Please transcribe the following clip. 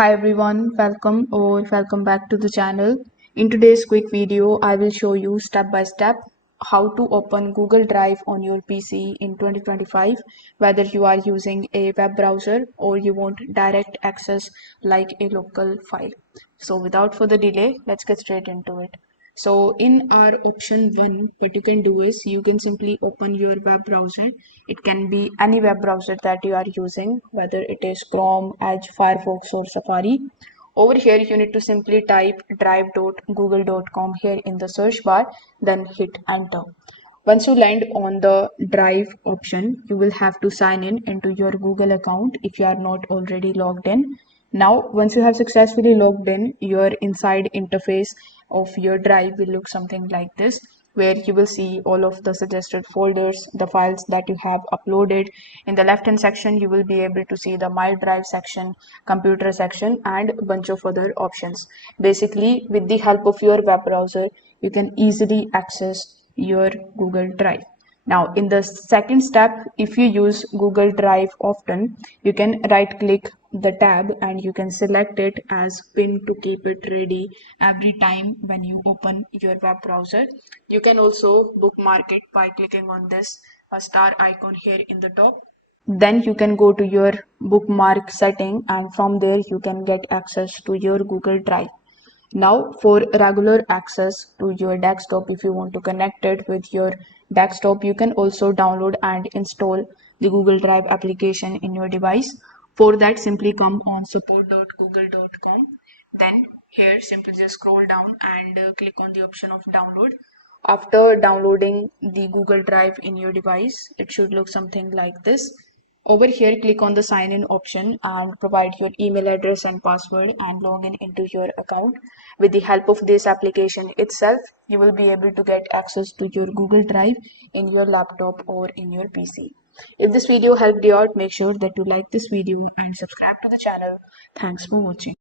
Hi everyone, welcome back to the channel. In today's quick video, I will show you step by step how to open Google Drive on your PC in 2025, whether you are using a web browser or you want direct access like a local file. So without further delay, let's get straight into it. So in our option 1, what you can do is you can simply open your web browser. It can be any web browser that you are using, whether it is Chrome, Edge, Firefox or Safari. Over here, you need to simply type drive.google.com here in the search bar, then hit enter. Once you land on the Drive option, you will have to sign in into your Google account if you are not already logged in. Now, once you have successfully logged in, your inside interface of your Drive will look something like this, where you will see all of the suggested folders, the files that you have uploaded. In the left hand section, you will be able to see the My Drive section, computer section, and a bunch of other options. Basically, with the help of your web browser, you can easily access your Google Drive. Now, in the second step, if you use Google Drive often, you can right click the tab and you can select it as pin to keep it ready every time when you open your web browser. You can also bookmark it by clicking on this star icon here in the top. Then you can go to your bookmark setting and from there you can get access to your Google Drive. Now for regular access to your desktop, if you want to connect it with your desktop, you can also download and install the Google Drive application in your device. For that, simply come on support.google.com. Then here simply just scroll down and click on the option of download. After downloading the Google Drive in your device, it should look something like this. Over here, click on the sign in option and provide your email address and password and log in into your account. With the help of this application itself, you will be able to get access to your Google Drive in your laptop or in your PC. If this video helped you out, make sure that you like this video and subscribe to the channel. Thanks for watching.